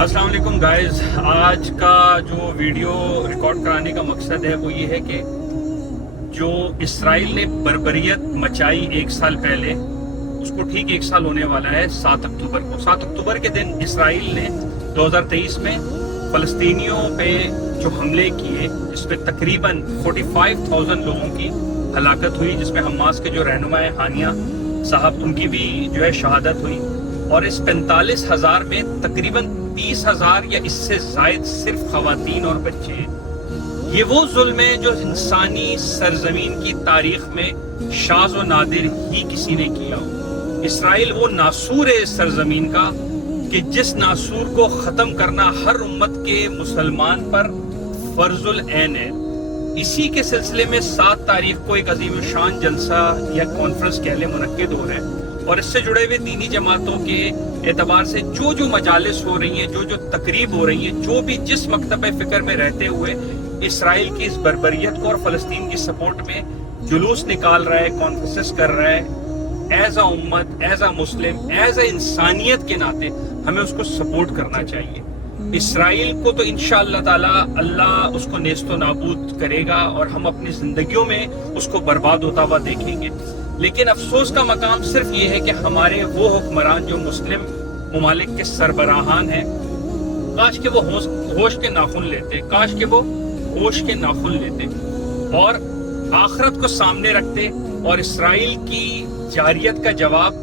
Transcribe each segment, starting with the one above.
السلام علیکم گائز، آج کا جو ویڈیو ریکارڈ کرانے کا مقصد ہے وہ یہ ہے کہ جو اسرائیل نے بربریت مچائی ایک سال پہلے، اس کو ٹھیک ایک سال ہونے والا ہے 7 اکتوبر کو۔ 7 اکتوبر کے دن اسرائیل نے 2023 میں فلسطینیوں پہ جو حملے کیے، اس پہ تقریباً 45,000 لوگوں کی ہلاکت ہوئی، جس میں حماس کے جو رہنما ہیں ہانیہ صاحب، ان کی بھی جو ہے شہادت ہوئی، اور اس 45,000 میں تقریباً 30,000 یا اس سے زائد صرف خواتین اور بچے ہیں۔ یہ وہ ظلم ہے جو انسانی سرزمین کی تاریخ میں شاذ و نادر ہی کسی نے کیا ہو۔ اسرائیل وہ ناسور ہے اس سرزمین کا کہ جس ناسور کو ختم کرنا ہر امت کے مسلمان پر فرض العین ہے۔ اسی کے سلسلے میں 7 تاریخ کو ایک عظیم الشان جلسہ یا کانفرنس کہہ لیں منعقد ہو رہا ہے، اور اس سے جڑے ہوئے دینی جماعتوں کے اعتبار سے جو مجالس ہو رہی ہیں، جو تقریب ہو رہی ہیں، جو بھی جس مکتب فکر میں رہتے ہوئے اسرائیل کی اس بربریت کو اور فلسطین کی سپورٹ میں جلوس نکال رہا ہے، کانفرنسز کر رہا ہے، ایز اے امت، ایز اے مسلم، ایز اے انسانیت کے ناطے ہمیں اس کو سپورٹ کرنا چاہیے۔ اسرائیل کو تو انشاءاللہ تعالی اللہ اس کو نیست و نابود کرے گا، اور ہم اپنی زندگیوں میں اس کو برباد ہوتا ہوا دیکھیں گے، لیکن افسوس کا مقام صرف یہ ہے کہ ہمارے وہ حکمران جو مسلم ممالک کے سربراہان ہیں، کاش کہ وہ ہوش کے ناخن لیتے، کاش کہ وہ ہوش کے ناخن لیتے اور آخرت کو سامنے رکھتے، اور اسرائیل کی جاریت کا جواب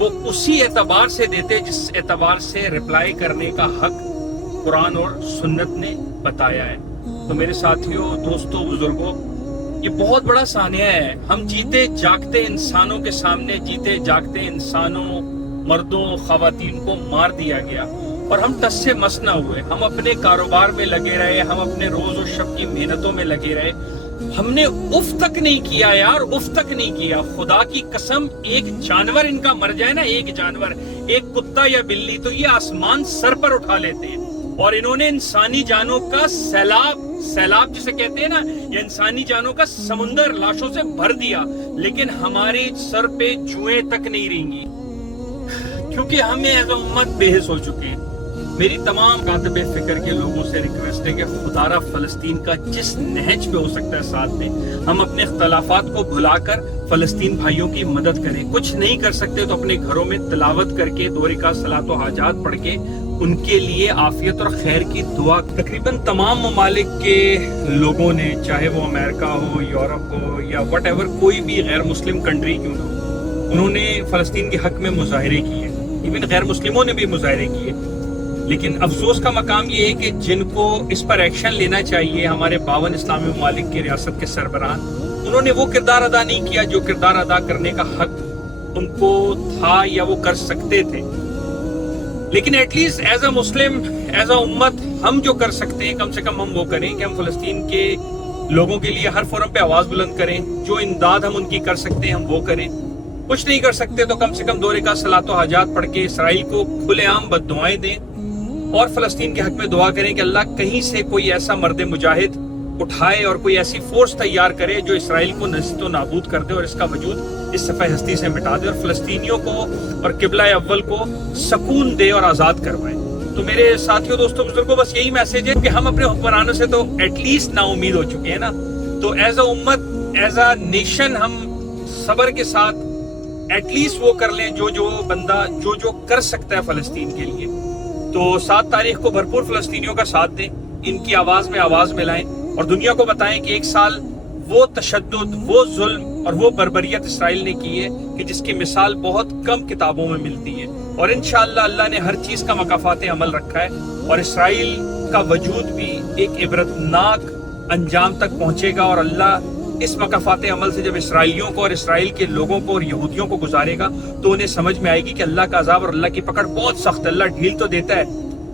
وہ اسی اعتبار سے دیتے جس اعتبار سے رپلائی کرنے کا حق قرآن اور سنت نے بتایا ہے۔ تو میرے ساتھیوں، دوستوں، بزرگوں، یہ بہت بڑا سانحہ ہے۔ ہم جیتے جاگتے انسانوں کے سامنے، جیتے جاگتے انسانوں، مردوں، خواتین کو مار دیا گیا، اور ہم ٹس سے مس نہ ہوئے۔ ہم اپنے کاروبار میں لگے رہے، ہم اپنے روز و شب کی محنتوں میں لگے رہے، ہم نے اف تک نہیں کیا یار، اف تک نہیں کیا۔ خدا کی قسم، ایک جانور ان کا مر جائے نا، ایک جانور، ایک کتا یا بلی، تو یہ آسمان سر پر اٹھا لیتے ہیں، اور انہوں نے انسانی جانوں کا سیلاب جسے کہتے ہیں نا، یہ انسانی جانوں کا سمندر لاشوں سے بھر دیا، لیکن ہمارے سر پہ جوئیں تک نہیں رہیں گی، کیونکہ ہمیں ایز امت بے حس ہو چکے ہیں۔ میری تمام کاتب فکر کے لوگوں سے ریکویسٹ ہے کہ خدارہ فلسطین کا جس نہج پہ ہو سکتا ہے ساتھ میں، ہم اپنے اختلافات کو بھلا کر فلسطین بھائیوں کی مدد کریں۔ کچھ نہیں کر سکتے تو اپنے گھروں میں تلاوت کر کے، 2 رکعت صلاۃ و حاجات پڑھ کے ان کے لیے عافیت اور خیر کی دعا۔ تقریباً تمام ممالک کے لوگوں نے، چاہے وہ امریکہ ہو، یورپ ہو، یا وٹ ایور کوئی بھی غیر مسلم کنٹری کیوں نہ ہو، انہوں نے فلسطین کے حق میں مظاہرے کیے، ایون غیر مسلموں نے بھی مظاہرے کیے۔ لیکن افسوس کا مقام یہ ہے کہ جن کو اس پر ایکشن لینا چاہیے، ہمارے 52 اسلامی ممالک کے ریاست کے سربراہان، انہوں نے وہ کردار ادا نہیں کیا جو کردار ادا کرنے کا حق ان کو تھا یا وہ کر سکتے تھے۔ لیکن at least as a Muslim, as a امت، ہم جو کر سکتے ہیں کم سے کم ہم وہ کریں کہ ہم فلسطین کے لوگوں کے لیے ہر فورم پہ آواز بلند کریں، جو امداد ہم ان کی کر سکتے ہیں ہم وہ کریں۔ کچھ نہیں کر سکتے تو کم سے کم 2 رکعت صلاۃ و حاجات پڑھ کے اسرائیل کو کھلے عام بد دعائیں دیں، اور فلسطین کے حق میں دعا کریں کہ اللہ کہیں سے کوئی ایسا مرد مجاہد اٹھائے اور کوئی ایسی فورس تیار کرے جو اسرائیل کو نیست و نابود کر دے اور اس کا وجود اس صفحہ ہستی سے مٹا دے، اور فلسطینیوں کو اور قبلہ اول کو سکون دے اور آزاد کروائے۔ تو میرے ساتھیوں، دوستوں، بزرگوں، بس یہی میسج ہے کہ ہم اپنے حکمرانوں سے تو ایٹ لیسٹ نا امید ہو چکے ہیں نا، تو ایز اے امت، ایز اے نیشن، ہم صبر کے ساتھ ایٹ لیسٹ وہ کر لیں جو بندہ جو کر سکتا ہے فلسطین کے لیے۔ تو 7 تاریخ کو بھرپور فلسطینیوں کا ساتھ دیں، ان کی آواز میں آواز ملائیں، اور دنیا کو بتائیں کہ ایک سال وہ تشدد، وہ ظلم اور وہ بربریت اسرائیل نے کی ہے کہ جس کی مثال بہت کم کتابوں میں ملتی ہے، اور انشاءاللہ اللہ نے ہر چیز کا مکافات عمل رکھا ہے، اور اسرائیل کا وجود بھی ایک عبرتناک انجام تک پہنچے گا، اور اللہ اس مکافات عمل سے جب اسرائیلیوں کو اور اسرائیل کے لوگوں کو اور یہودیوں کو گزارے گا تو انہیں سمجھ میں آئے گی کہ اللہ کا عذاب اور اللہ کی پکڑ بہت سخت ہے۔ اللہ ڈھیل تو دیتا ہے،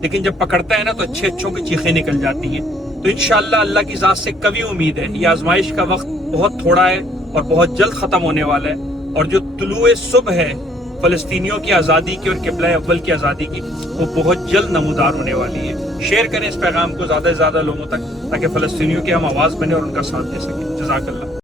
لیکن جب پکڑتا ہے نا تو اچھوں کی چیخیں نکل جاتی ہیں۔ تو انشاءاللہ اللہ کی ذات سے کبھی امید ہے، یہ آزمائش کا وقت بہت تھوڑا ہے اور بہت جلد ختم ہونے والا ہے، اور جو طلوع صبح ہے فلسطینیوں کی آزادی کی اور قبلہ اول کی آزادی کی، وہ بہت جلد نمودار ہونے والی ہے۔ شیئر کریں اس پیغام کو زیادہ سے زیادہ لوگوں تک، تاکہ فلسطینیوں کی ہم آواز بنے اور ان کا ساتھ دے سکیں۔ جزاک اللہ۔